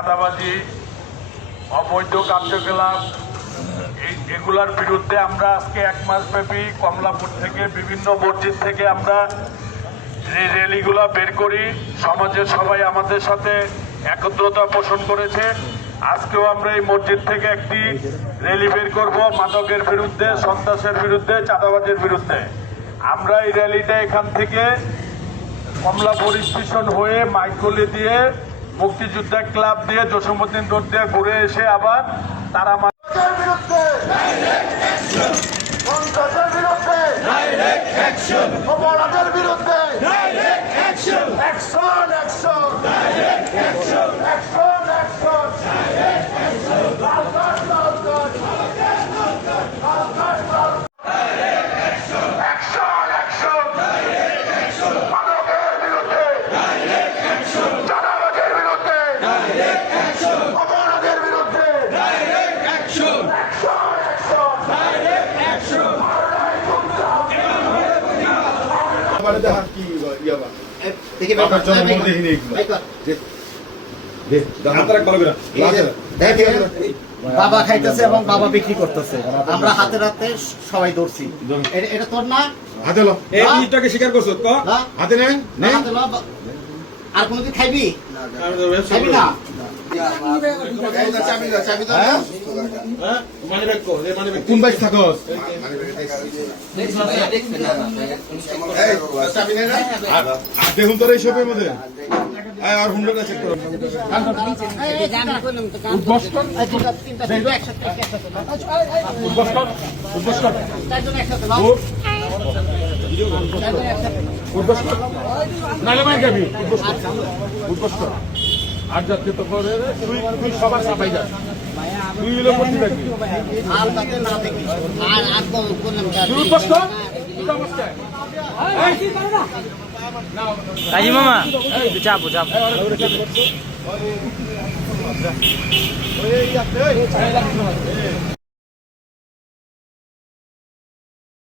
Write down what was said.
চাঁদাবাজি, অবৈধ কার্যকলাপ এগুলার বিরুদ্ধে আমরা আজকে 1 মাস ব্যাপী কমলাপুর থেকে বিভিন্ন মসজিদ থেকে আমরা এই র্যালিগুলা বের করি। সমাজের সবাই আমাদের সাথে একত্রতা পোষণ করেছে। আজকেও আমরা এই মসজিদ থেকে একটি র্যালি বের করব মাদকের বিরুদ্ধে, সন্ত্রাসের বিরুদ্ধে, চাঁদাবাজির বিরুদ্ধে। আমরা এই র্যালিটা এখান থেকে কমলাপুর স্টেশন হয়ে মাইকলি দিয়ে মুক্তিযোদ্ধা ক্লাব দিয়ে জসীমউদ্দিন রোড দিয়ে ঘুরে এসে আবার তারা বিরুদ্ধে সন্ত্রাসের বিরুদ্ধে অপরাধের বিরুদ্ধে অ্যাকশন অ্যাকশন অ্যাকশন অ্যাকশন লাল কার্ড লাল কার্ড অ্যাকশন অ্যাকশন মাদকের বিরুদ্ধে চাঁদাবাজের বিরুদ্ধে অপরাধের বিরুদ্ধে বাবা খাইতেছে এবং বাবা বিক্রি করতেছে, আমরা হাতে হাতে সবাই ধরছি। এটা তোর না হাতে লো, এই জিনিসটাকে স্বীকার করছো তো? হাতে নেন, নেন। হাতে লো। আর কোনদিন খাইবি? খাইবি না? কোন বাইক থাকস? আর দেখুন তোর এই শপের মধ্যে আর 100টা চেক করো। আর যাচ্ছে তো তুই সবার সাফাই যাস, তুই এলো করতে থাকবি। Haji Mama, cabut.